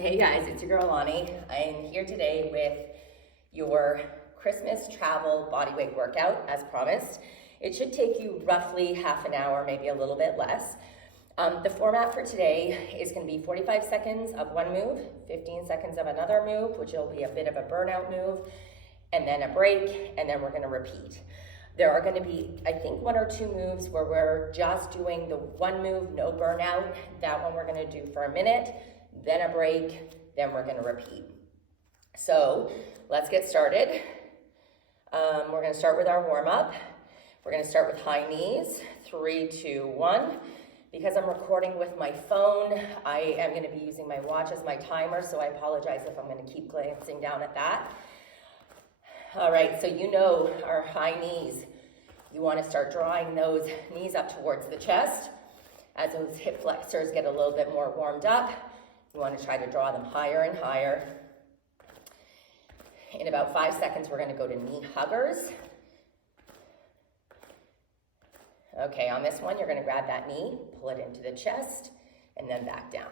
Hey guys, it's your girl Lonnie. I am here today with your Christmas travel bodyweight workout as promised. It should take you roughly half an hour, maybe a little bit less. The format for today is going to be 45 seconds of one move, 15 seconds of another move, which will be a bit of a burnout move, and then a break, and then we're going to repeat. There are going to be, I think, one or two moves where we're just doing the one move, no burnout. That one we're going to do for a minute, then a break, then we're going to repeat. So let's get started. We're going to start with our warm-up. We're going to start with high knees, 3, 2, 1. Because I'm recording with my phone, I am going to be using my watch as my timer, so I apologize if I'm going to keep glancing down at that. All right, so you know our high knees. You want to start drawing those knees up towards the chest. As those hip flexors get a little bit more warmed up, you want to try to draw them higher and higher. In about 5 seconds, we're going to go to knee huggers. Okay, on this one, you're going to grab that knee, pull it into the chest, and then back down.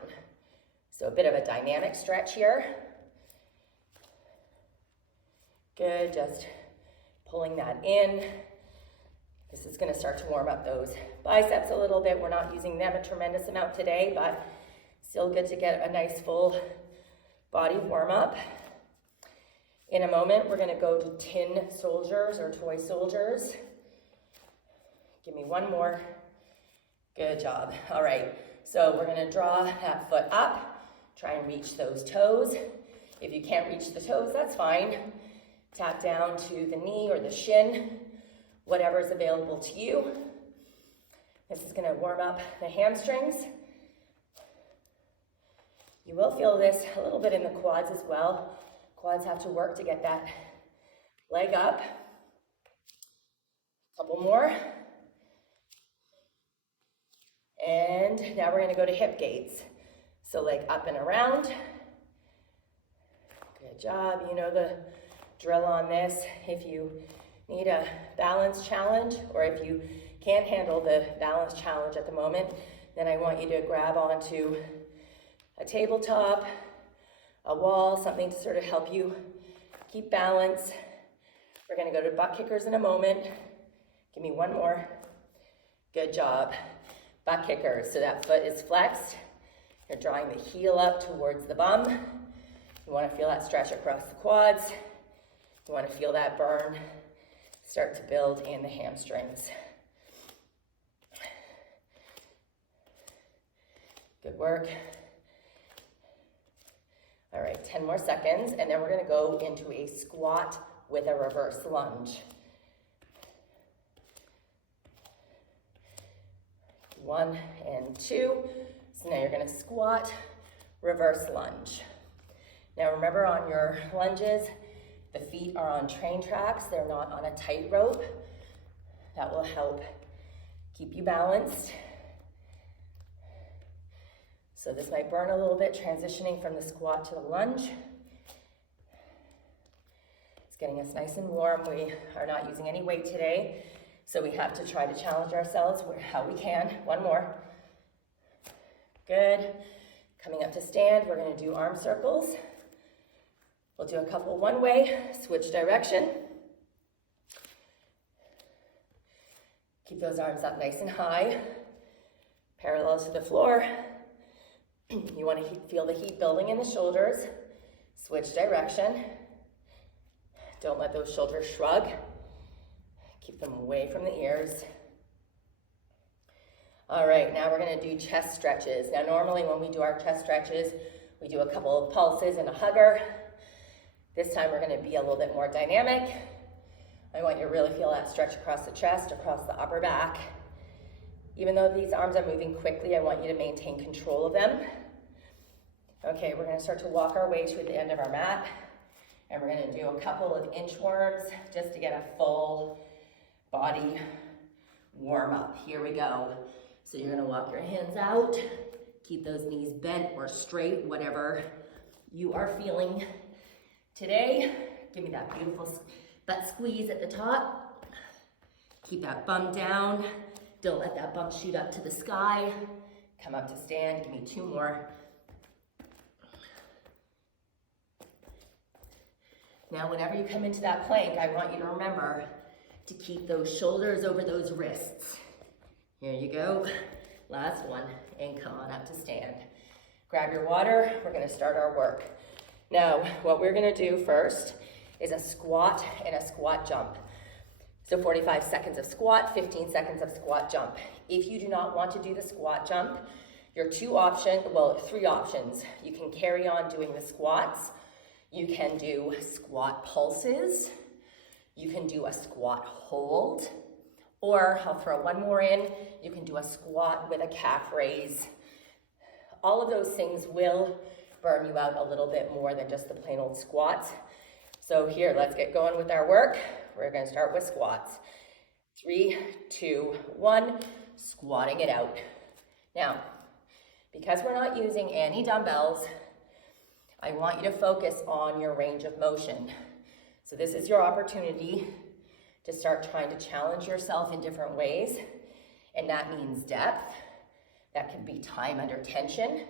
So a bit of a dynamic stretch here. Good, just pulling that in. This is going to start to warm up those biceps a little bit. We're not using them a tremendous amount today, but still good to get a nice full body warm up. In a moment, we're going to go to tin soldiers or toy soldiers. Give me one more. Good job. All right, so we're going to draw that foot up. Try and reach those toes. If you can't reach the toes, that's fine. Tap down to the knee or the shin, whatever is available to you. This is going to warm up the hamstrings. You will feel this a little bit in the quads as well. Quads have to work to get that leg up. A couple more. And now we're going to go to hip gates. So leg up and around. Good job. You know the drill on this. If you need a balance challenge, or if you can't handle the balance challenge at the moment, then I want you to grab onto a tabletop, a wall, something to sort of help you keep balance. We're going to go to butt kickers in a moment. Give me one more. Good job. Butt kickers. So that foot is flexed. You're drawing the heel up towards the bum. You want to feel that stretch across the quads. You want to feel that burn start to build in the hamstrings. Good work. All right, 10 more seconds, and then we're going to go into a squat with a reverse lunge. 1 and 2. So now you're going to squat, reverse lunge. Now remember, on your lunges, the feet are on train tracks. They're not on a tightrope. That will help keep you balanced. So this might burn a little bit, transitioning from the squat to the lunge. It's getting us nice and warm. We are not using any weight today, so we have to try to challenge ourselves how we can. One more. Good. Coming up to stand, we're going to do arm circles. We'll do a couple one way, switch direction. Keep those arms up nice and high, parallel to the floor. You want to feel the heat building in the shoulders. Switch direction. Don't let those shoulders shrug. Keep them away from the ears. All right, now we're going to do chest stretches. Now normally when we do our chest stretches, we do a couple of pulses and a hugger. This time we're going to be a little bit more dynamic. I want you to really feel that stretch across the chest, across the upper back. Even though these arms are moving quickly, I want you to maintain control of them. Okay, we're going to start to walk our way to the end of our mat. And we're going to do a couple of inchworms just to get a full body warm up. Here we go. So you're going to walk your hands out. Keep those knees bent or straight, whatever you are feeling today. Give me that beautiful butt squeeze at the top. Keep that bum down. Don't let that bum shoot up to the sky. Come up to stand. Give me 2 more. Now, whenever you come into that plank, I want you to remember to keep those shoulders over those wrists. Here you go. Last one, and come on up to stand. Grab your water, we're gonna start our work. Now, what we're gonna do first is a squat and a squat jump. So 45 seconds of squat, 15 seconds of squat jump. If you do not want to do the squat jump, your three options. You can carry on doing the squats. You can do squat pulses. You can do a squat hold. Or I'll throw one more in. You can do a squat with a calf raise. All of those things will burn you out a little bit more than just the plain old squats. So here, let's get going with our work. We're gonna start with squats. 3, 2, 1, squatting it out. Now, because we're not using any dumbbells, I want you to focus on your range of motion. So this is your opportunity to start trying to challenge yourself in different ways. And that means depth. That can be time under tension.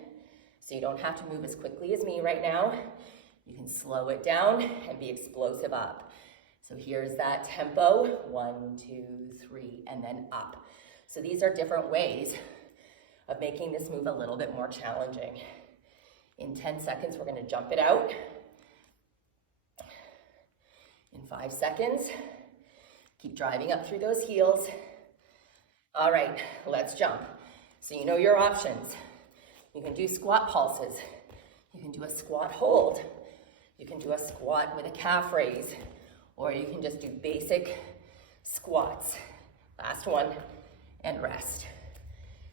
So you don't have to move as quickly as me right now. You can slow it down and be explosive up. So here's that tempo, 1, 2, 3, and then up. So these are different ways of making this move a little bit more challenging. In 10 seconds, we're gonna jump it out. In 5 seconds, keep driving up through those heels. All right, let's jump. So you know your options. You can do squat pulses. You can do a squat hold. You can do a squat with a calf raise, or you can just do basic squats. Last one, and rest.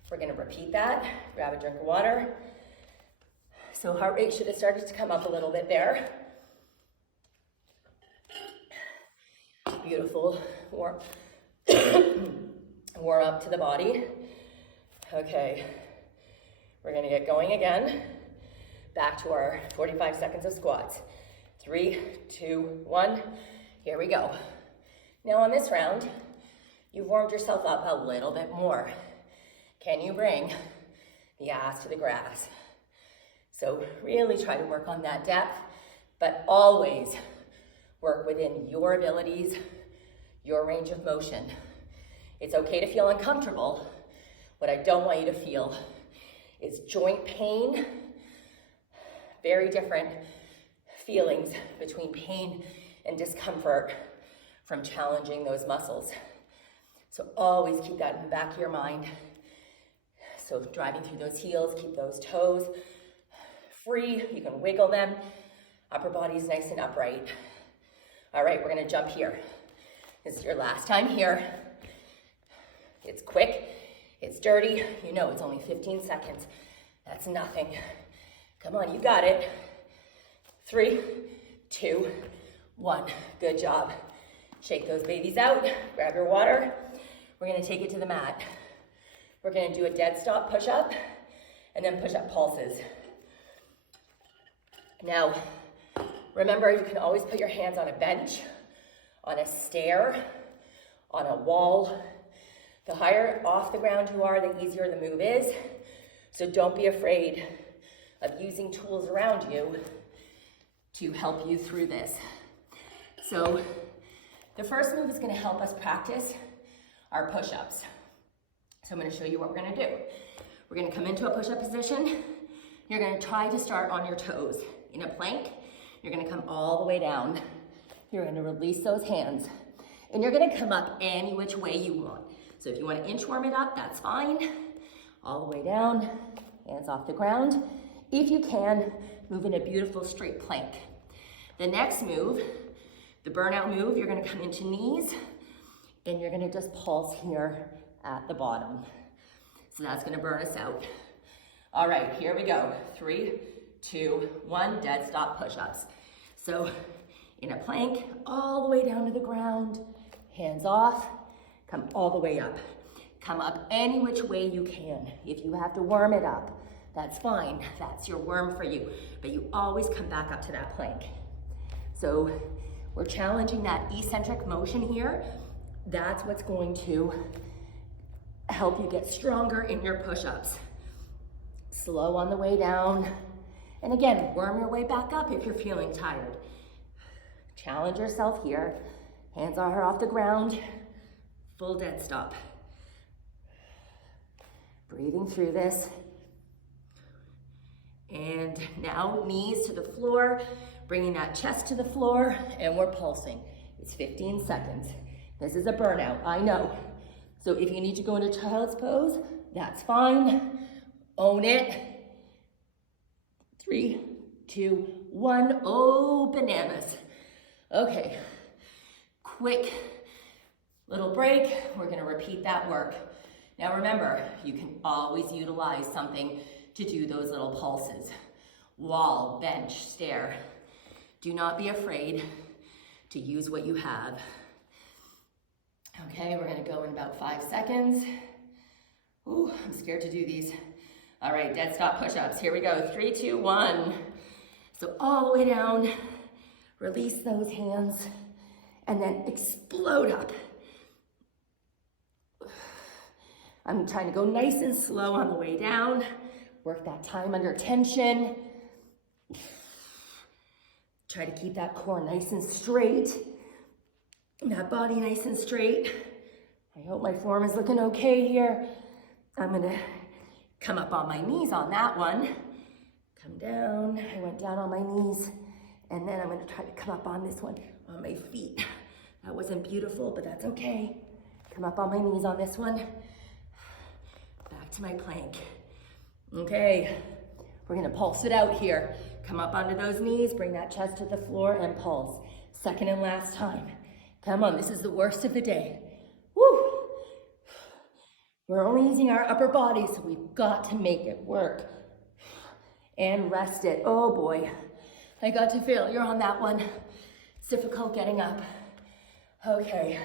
We're gonna repeat that. Grab a drink of water. So heart rate should have started to come up a little bit there. Beautiful warm up to the body. Okay, we're gonna get going again. Back to our 45 seconds of squats. 3, 2, 1, here we go. Now on this round, you've warmed yourself up a little bit more. Can you bring the ass to the grass? So really try to work on that depth, but always work within your abilities, your range of motion. It's okay to feel uncomfortable. What I don't want you to feel is joint pain. Very different feelings between pain and discomfort from challenging those muscles. So always keep that in the back of your mind. So driving through those heels, keep those toes free. You can wiggle them. Upper body is nice and upright. All right, we're gonna jump here. This is your last time here. It's quick, it's dirty. You know it's only 15 seconds. That's nothing. Come on, you got it. 3, 2, 1. Good job. Shake those babies out. Grab your water. We're gonna take it to the mat. We're gonna do a dead stop push-up and then push-up pulses. Now, remember you can always put your hands on a bench, on a stair, on a wall. The higher off the ground you are, the easier the move is. So don't be afraid of using tools around you to help you through this. So the first move is gonna help us practice our push-ups. So I'm gonna show you what we're gonna do. We're gonna come into a push-up position. You're gonna try to start on your toes. In a plank, you're gonna come all the way down. You're gonna release those hands. And you're gonna come up any which way you want. So if you wanna inchworm it up, that's fine. All the way down, hands off the ground. If you can, move in a beautiful straight plank. The next move, the burnout move, you're gonna come into knees and you're gonna just pulse here at the bottom. So that's gonna burn us out. All right, here we go. 3, 2, 1, dead stop push-ups. So in a plank, all the way down to the ground, hands off, come all the way up. Come up any which way you can. If you have to worm it up, that's fine. That's your worm for you. But you always come back up to that plank. So we're challenging that eccentric motion here. That's what's going to help you get stronger in your push-ups. Slow on the way down. And again, worm your way back up if you're feeling tired. Challenge yourself here. Hands are off the ground. Full dead stop. Breathing through this. And now knees to the floor, bringing that chest to the floor, and we're pulsing. It's 15 seconds. This is a burnout, I know. So if you need to go into child's pose, that's fine. Own it. 3, 2, 1. Oh, bananas. Okay, quick little break. We're gonna repeat that work. Now remember, you can always utilize something to do those little pulses. Wall, bench, stair. Do not be afraid to use what you have. Okay, we're gonna go in about 5 seconds. Ooh, I'm scared to do these. All right, dead stop push-ups. Here we go, 3, 2, 1. So all the way down, release those hands, and then explode up. I'm trying to go nice and slow on the way down. Work that time under tension. Try to keep that core nice and straight. That body nice and straight. I hope my form is looking okay here. I'm gonna come up on my knees on that one. Come down, I went down on my knees. And then I'm gonna try to come up on this one on my feet. That wasn't beautiful, but that's okay. Come up on my knees on this one. Back to my plank. Okay, we're gonna pulse it out here. Come up onto those knees, bring that chest to the floor and pulse. Second and last time. Come on, this is the worst of the day. Woo! We're only using our upper body, so we've got to make it work. And rest it. Oh boy, I got to failure on that one. It's difficult getting up. Okay,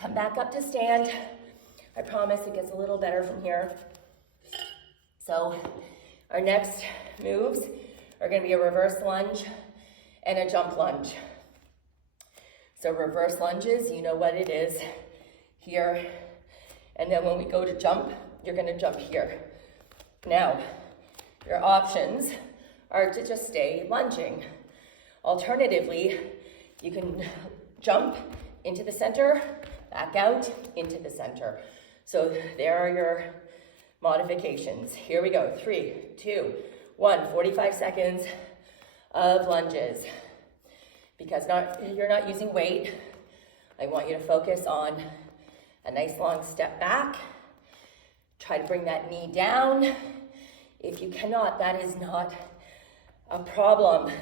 come back up to stand. I promise it gets a little better from here. So our next moves are gonna be a reverse lunge and a jump lunge. So reverse lunges, you know what it is here. And then when we go to jump, you're gonna jump here. Now, your options are to just stay lunging. Alternatively, you can jump into the center, back out, into the center. So there are your modifications. Here we go, 3, 2, 1, 45 seconds of lunges. Because you're not using weight, I want you to focus on a nice long step back. Try to bring that knee down. If you cannot, that is not a problem.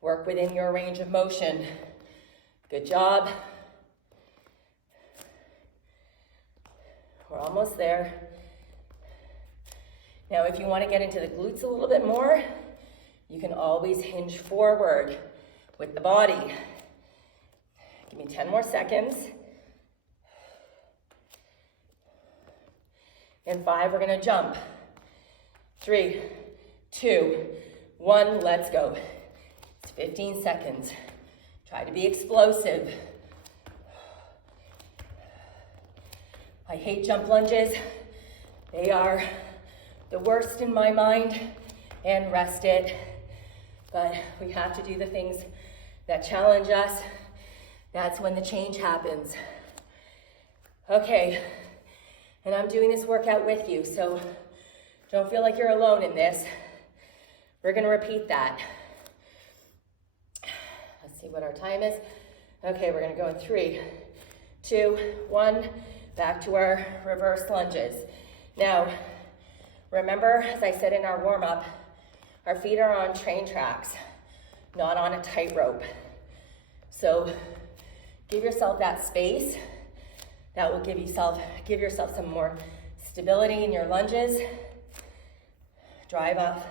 Work within your range of motion. Good job. We're almost there. Now, if you want to get into the glutes a little bit more, you can always hinge forward with the body. Give me 10 more seconds. In 5, we're going to jump. 3, 2, 1, let's go. It's 15 seconds. Try to be explosive. I hate jump lunges. They are the worst in my mind, and rest it. But we have to do the things that challenge us. That's when the change happens. Okay, and I'm doing this workout with you, so don't feel like you're alone in this. We're gonna repeat that. Let's see what our time is. Okay, we're gonna go in 3, 2, 1, back to our reverse lunges. Now, remember, as I said in our warm-up, our feet are on train tracks, not on a tightrope. So give yourself that space. That will give yourself some more stability in your lunges. Drive off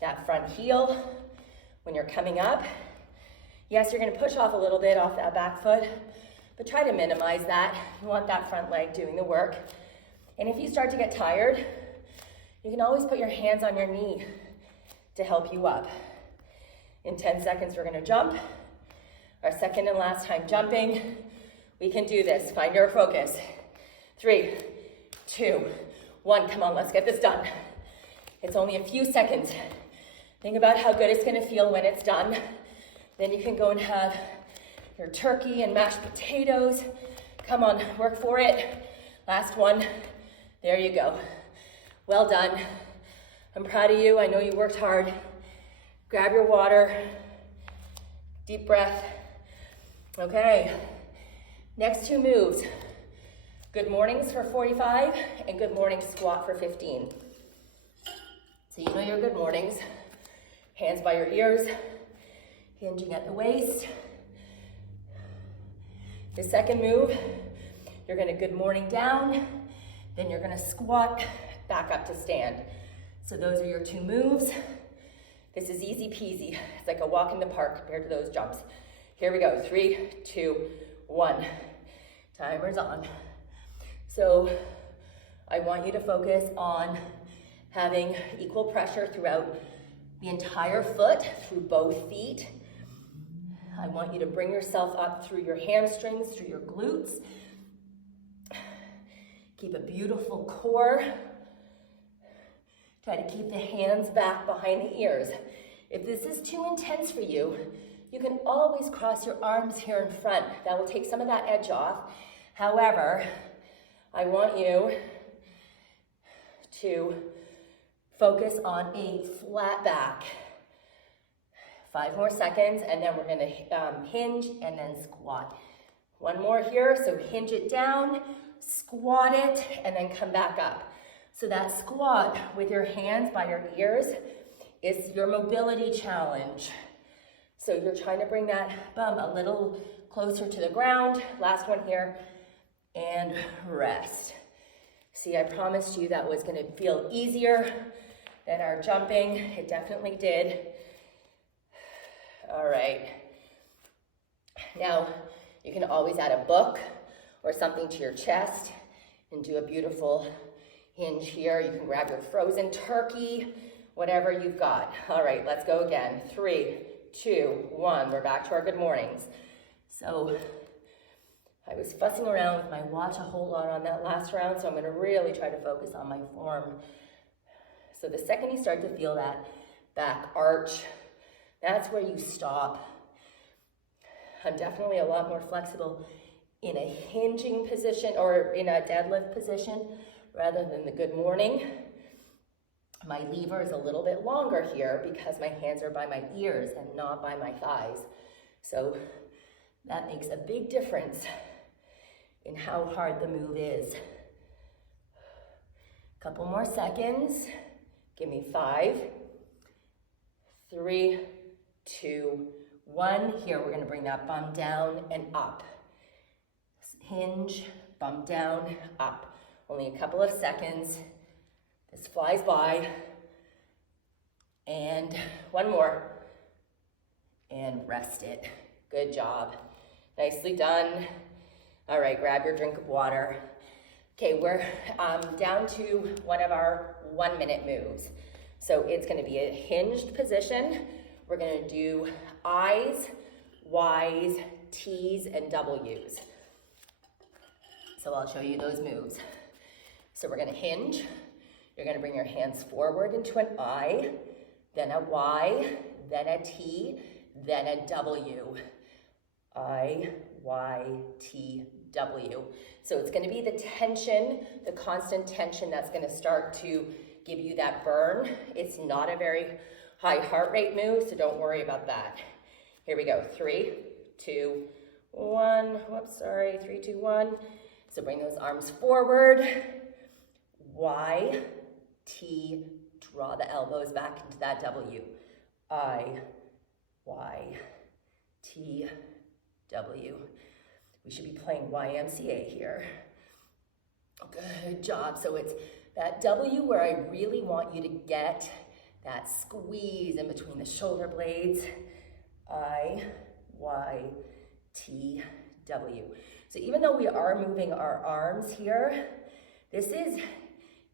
that front heel when you're coming up. Yes, you're gonna push off a little bit off that back foot, but try to minimize that. You want that front leg doing the work. And if you start to get tired, you can always put your hands on your knee to help you up. In 10 seconds, we're gonna jump. Our second and last time jumping. We can do this. Find your focus. 3, 2, 1. Come on, let's get this done. It's only a few seconds. Think about how good it's gonna feel when it's done. Then you can go and have your turkey and mashed potatoes. Come on, work for it. Last one. There you go. Well done. I'm proud of you. I know you worked hard. Grab your water. Deep breath. Okay. Next two moves. Good mornings for 45 and good morning squat for 15. So you know your good mornings. Hands by your ears, hinging at the waist. The second move, you're gonna good morning down, then you're gonna squat back up to stand. So those are your two moves. This is easy peasy. It's like a walk in the park compared to those jumps. Here we go, 3, 2, 1. Timer's on. So I want you to focus on having equal pressure throughout the entire foot, through both feet. I want you to bring yourself up through your hamstrings, through your glutes. Keep a beautiful core. Try to keep the hands back behind the ears. If this is too intense for you, you can always cross your arms here in front. That will take some of that edge off. However, I want you to focus on a flat back. 5 more seconds, and then we're gonna hinge and then squat. One more here, so hinge it down, squat it, and then come back up. So that squat with your hands by your ears is your mobility challenge. So you're trying to bring that bum a little closer to the ground. Last one here, and rest. See, I promised you that was gonna feel easier than our jumping. It definitely did. All right. Now, you can always add a book or something to your chest and do a beautiful hinge here. You can grab your frozen turkey, whatever you've got. All right, let's go again. 3, 2, 1. We're back to our good mornings. So I was fussing around with my watch a whole lot on that last round, so I'm gonna really try to focus on my form. So the second you start to feel that back arch, that's where you stop. I'm definitely a lot more flexible in a hinging position or in a deadlift position rather than the good morning. My lever is a little bit longer here because my hands are by my ears and not by my thighs. So that makes a big difference in how hard the move is. Couple more seconds. Give me 5, 3, 2, 1. Here, we're gonna bring that bum down and up. Hinge, bum down, up. Only a couple of seconds. This flies by. And one more. And rest it. Good job. Nicely done. All right, grab your drink of water. Okay, we're down to one of our 1-minute moves. So it's gonna be a hinged position. We're gonna do I's, Y's, T's, and W's. So I'll show you those moves. So we're gonna hinge. You're gonna bring your hands forward into an I, then a Y, then a T, then a W. I, Y, T, W. So it's gonna be the tension, the constant tension that's gonna start to give you that burn. It's not a very high heart rate move, so don't worry about that. Here we go, 3, 2, 1. Whoops, sorry, 3, 2, 1. So bring those arms forward. Y, T, draw the elbows back into that W. I, Y, T, W. We should be playing YMCA here. Good job. So it's that W where I really want you to get that squeeze in between the shoulder blades. I, Y, T, W. So even though we are moving our arms here, this is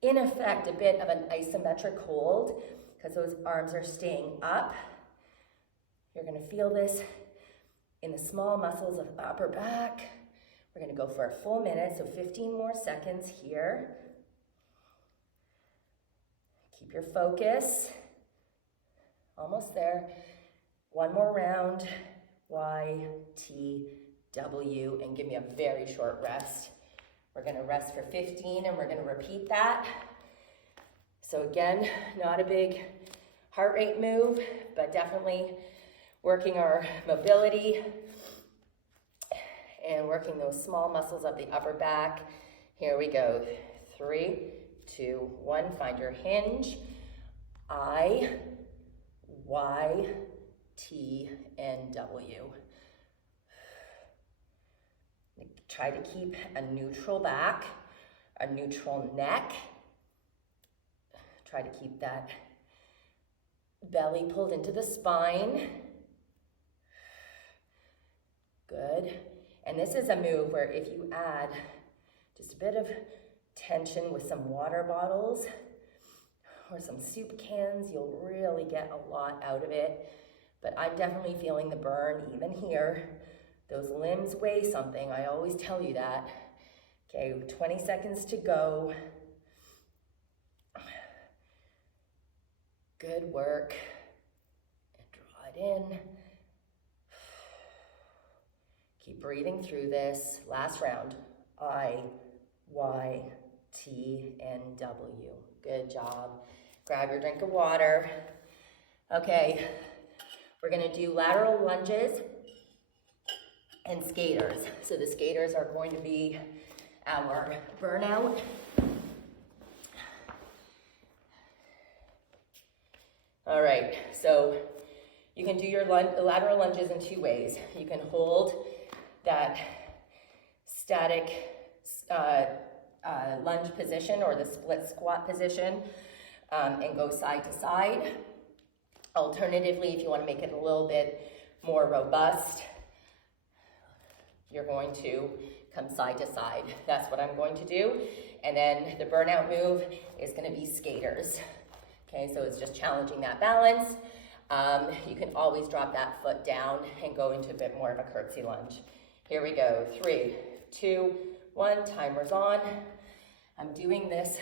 in effect a bit of an isometric hold because those arms are staying up. You're gonna feel this in the small muscles of upper back. We're gonna go for a full minute, so 15 more seconds here. Keep your focus. Almost there. One more round. Y, T, W, and give me a very short rest. We're gonna rest for 15 and we're gonna repeat that. So again, not a big heart rate move, but definitely working our mobility and working those small muscles of the upper back. Here we go. 3, 2, 1. Find your hinge. I, Y, T, and W. Try to keep a neutral back, a neutral neck. Try to keep that belly pulled into the spine. Good. And this is a move where if you add just a bit of tension with some water bottles or some soup cans, you'll really get a lot out of it. But I'm definitely feeling the burn even here. Those limbs weigh something, I always tell you that. Okay, 20 seconds to go. Good work. And draw it in. Keep breathing through this. Last round. I, Y, T, and W. Good job. Grab your drink of water. Okay, we're gonna do lateral lunges and skaters. So the skaters are going to be our burnout. All right, so you can do your lateral lunges in 2 ways. You can hold that static lunge position or the split squat position and go side to side. Alternatively, if you want to make it a little bit more robust, you're going to come side to side. That's what I'm going to do. And then the burnout move is going to be skaters. Okay, so it's just challenging that balance. You can always drop that foot down and go into a bit more of a curtsy lunge. Here we go. 3, 2, 1. Timer's on. I'm doing this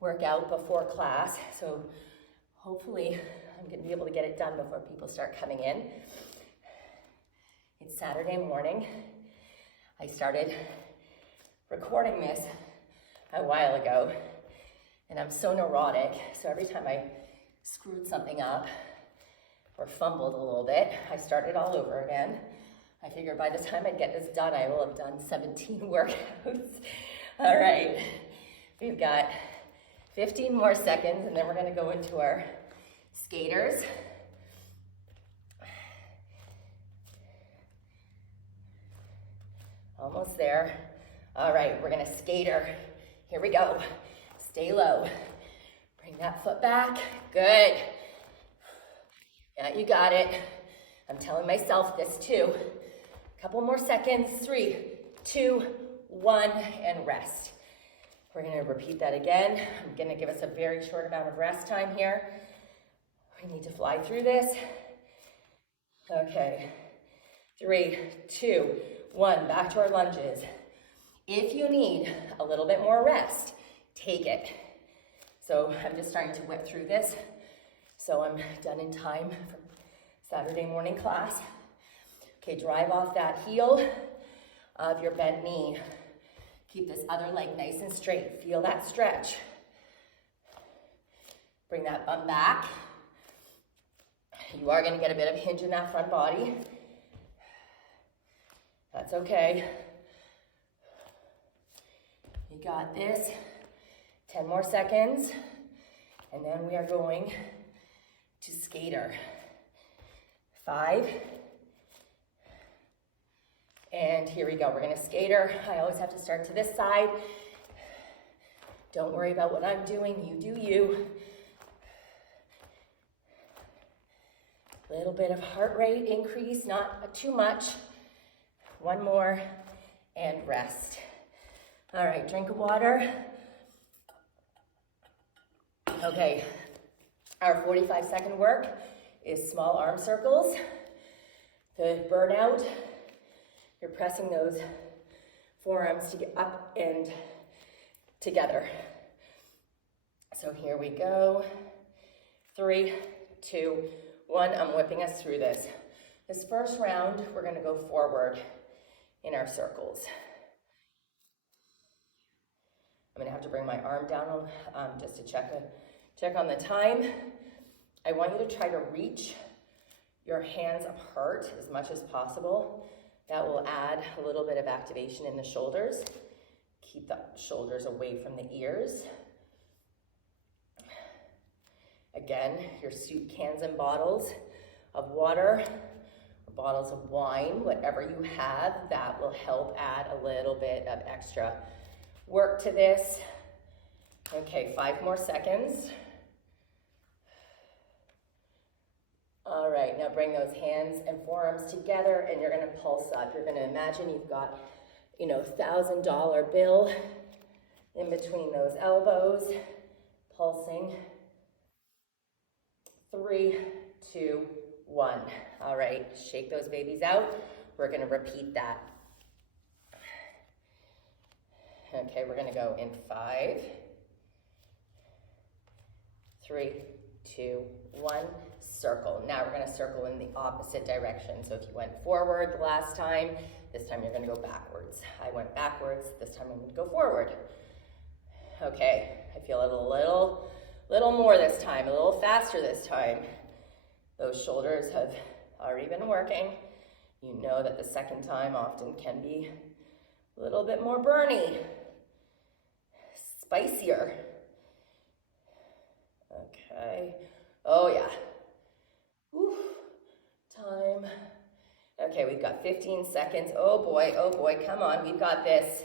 workout before class, so hopefully I'm going to be able to get it done before people start coming in. It's Saturday morning. I started recording this a while ago, and I'm so neurotic, so every time I screwed something up or fumbled a little bit, I started all over again. I figured by the time I get this done, I will have done 17 workouts. All right, we've got 15 more seconds, and then we're gonna go into our skaters. Almost there. All right, we're gonna skater. Here we go. Stay low. Bring that foot back. Good. Yeah, you got it. I'm telling myself this too. Couple more seconds. 3, 2, 1, and rest. We're gonna repeat that again. I'm gonna give us a very short amount of rest time here. We need to fly through this. Okay. 3, 2, 1. Back to our lunges. If you need a little bit more rest, take it. So I'm just starting to whip through this, so I'm done in time for Saturday morning class. Okay, drive off that heel of your bent knee. Keep this other leg nice and straight. Feel that stretch. Bring that bum back. You are going to get a bit of hinge in that front body. That's okay. You got this. 10 more seconds. And then we are going to skater. 5. And here we go. We're going to skater. I always have to start to this side. Don't worry about what I'm doing. You do you. Little bit of heart rate increase, not too much. 1 more and rest. All right, drink of water. Okay, our 45-second work is small arm circles. The burnout, you're pressing those forearms to get up and together. So here we go. 3, 2, 1. I'm whipping us through this. This first round, we're gonna go forward in our circles. I'm gonna have to bring my arm down just to check on the time. I want you to try to reach your hands apart as much as possible. That will add a little bit of activation in the shoulders. Keep the shoulders away from the ears. Again, your soup cans and bottles of water, or bottles of wine, whatever you have, that will help add a little bit of extra work to this. Okay, 5 more seconds. All right, now bring those hands and forearms together and you're gonna pulse up. You're gonna imagine you've got, $1,000 bill in between those elbows, pulsing. 3, 2, 1. All right, shake those babies out. We're gonna repeat that. Okay, we're gonna go in 5, 3, 2, 1, circle. Now we're gonna circle in the opposite direction. So if you went forward the last time, this time you're gonna go backwards. I went backwards, this time I'm gonna go forward. Okay, I feel it a little more this time, a little faster this time. Those shoulders have already been working. You know that the second time often can be a little bit more burny, spicier. Okay, oh yeah. Whew. Time. Okay, we've got 15 seconds. Oh boy, come on, we've got this.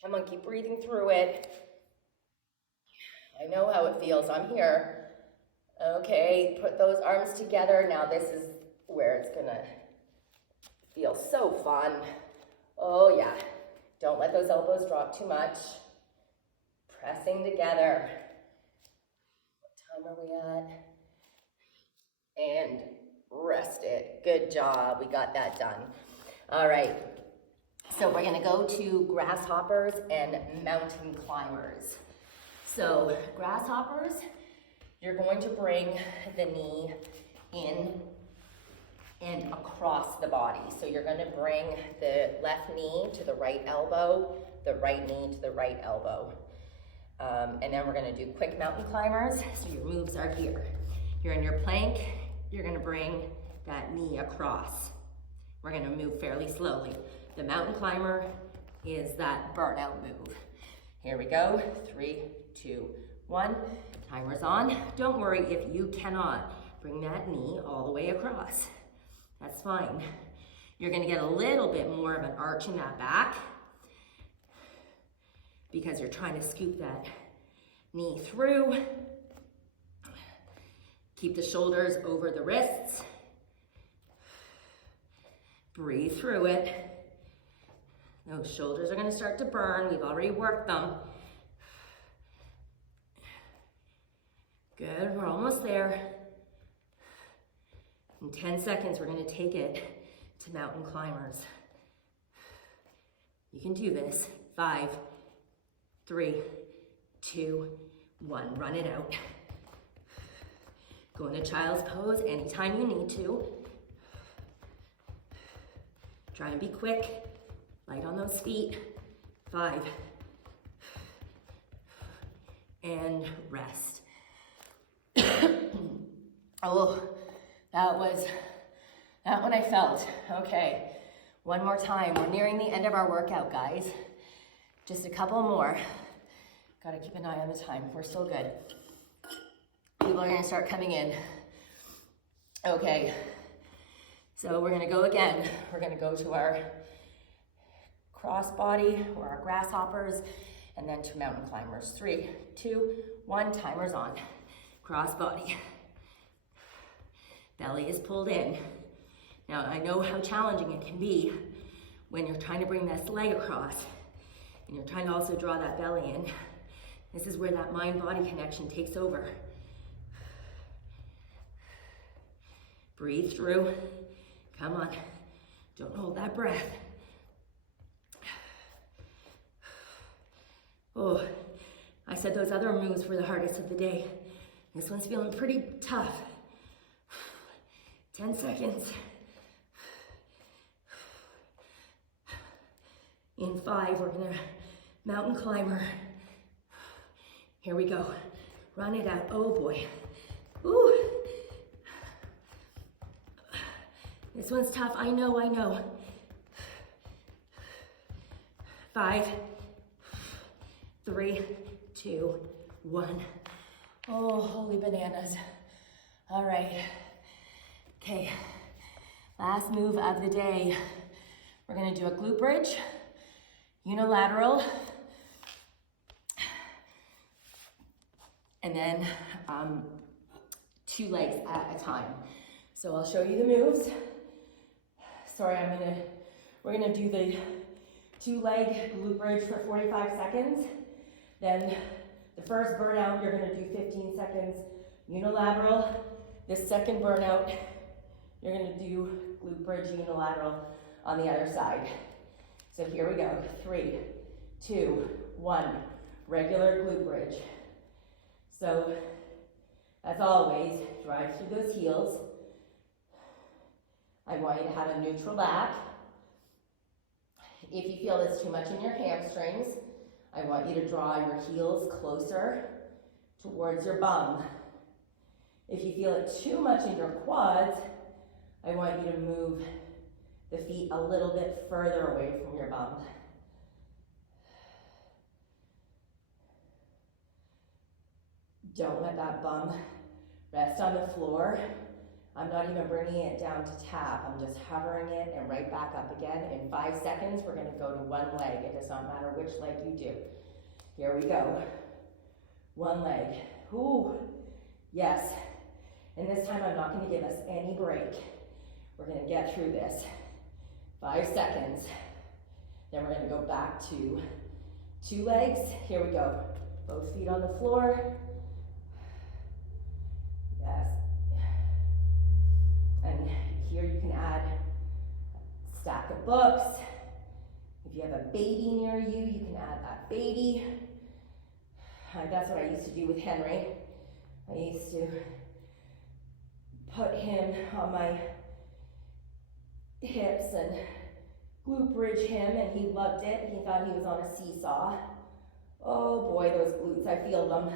Come on, keep breathing through it. I know how it feels, I'm here. Okay, put those arms together. Now this is where it's gonna feel so fun. Oh yeah, don't let those elbows drop too much. Pressing together. What time are we at? And rest it. Good job, we got that done. All right, so we're gonna go to grasshoppers and mountain climbers. So grasshoppers, you're going to bring the knee in and across the body. So you're gonna bring the left knee to the right elbow, the right knee to the right elbow. And then we're gonna do quick mountain climbers. So your moves are here. You're in your plank, you're gonna bring that knee across. We're gonna move fairly slowly. The mountain climber is that burnout move. Here we go, 3, 2, 1. Timer's on. Don't worry if you cannot bring that knee all the way across. That's fine. You're gonna get a little bit more of an arch in that back because you're trying to scoop that knee through. Keep the shoulders over the wrists. Breathe through it. Those shoulders are gonna start to burn. We've already worked them. Good, we're almost there. In 10 seconds, we're gonna take it to mountain climbers. You can do this. 5, 3, 2, 1. Run it out. Go into child's pose anytime you need to. Try and be quick. Light on those feet. 5. And rest. Oh, that one I felt. Okay, one more time. We're nearing the end of our workout, guys. Just a couple more. Gotta keep an eye on the time. We're still good. People are gonna start coming in. Okay, so we're gonna go again. We're gonna go to our crossbody or our grasshoppers and then to mountain climbers. 3, 2, 1, timer's on. Crossbody. Belly is pulled in. Now I know how challenging it can be when you're trying to bring this leg across and you're trying to also draw that belly in. This is where that mind-body connection takes over. Breathe through. Come on. Don't hold that breath. Oh, I said those other moves were the hardest of the day. This one's feeling pretty tough. 10 seconds. In 5, we're gonna mountain climber. Here we go. Run it out. Oh boy. Ooh. This one's tough. I know, I know. 5, 3, 2, 1. Oh, holy bananas. All right. Okay. Last move of the day. We're gonna do a glute bridge, unilateral, and then 2 legs at a time. So I'll show you the moves. Sorry, we're gonna do the 2-leg glute bridge for 45 seconds. Then the first burnout, you're gonna do 15 seconds unilateral. This second burnout, you're gonna do glute bridge unilateral on the other side. So here we go, 3, 2, 1, regular glute bridge. So, as always, drive through those heels. I want you to have a neutral back. If you feel it's too much in your hamstrings, I want you to draw your heels closer towards your bum. If you feel it too much in your quads, I want you to move the feet a little bit further away from your bum. Don't let that bum rest on the floor. I'm not even bringing it down to tap. I'm just hovering it and right back up again. In 5 seconds, we're gonna go to 1 leg. It does not matter which leg you do. Here we go. 1 leg. Ooh, yes. And this time I'm not gonna give us any break. We're gonna get through this. 5 seconds. Then we're gonna go back to 2 legs. Here we go. Both feet on the floor. Yes. And here you can add a stack of books. If you have a baby near you, you can add that baby. That's what I used to do with Henry. I used to put him on my hips and glute bridge him, and he loved it. He thought he was on a seesaw. Oh boy, those glutes, I feel them.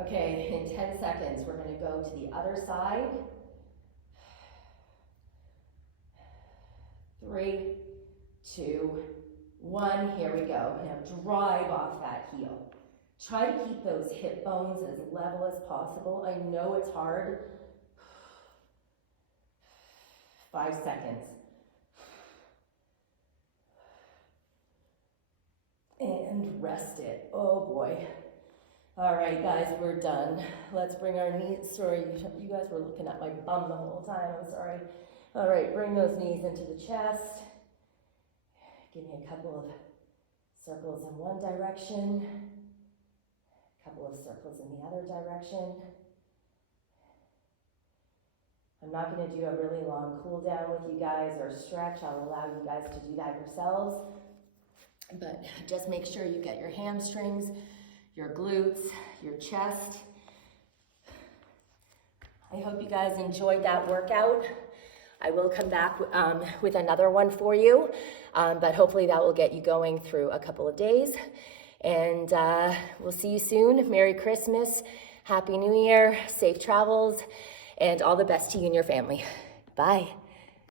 Okay, in 10 seconds, we're gonna go to the other side. 3, 2, 1, here we go. Now drive off that heel. Try to keep those hip bones as level as possible. I know it's hard. 5 seconds. And rest it. Oh boy. All right, guys, we're done. Let's bring our knees. Sorry, you guys were looking at my bum the whole time. I'm sorry. All right, bring those knees into the chest. Give me a couple of circles in one direction, a couple of circles in the other direction. I'm not going to do a really long cool down with you guys or stretch. I'll allow you guys to do that yourselves. But just make sure you get your hamstrings, your glutes, your chest. I hope you guys enjoyed that workout. I will come back with another one for you, but hopefully that will get you going through a couple of days. And we'll see you soon. Merry Christmas, Happy New Year, safe travels, and all the best to you and your family. Bye.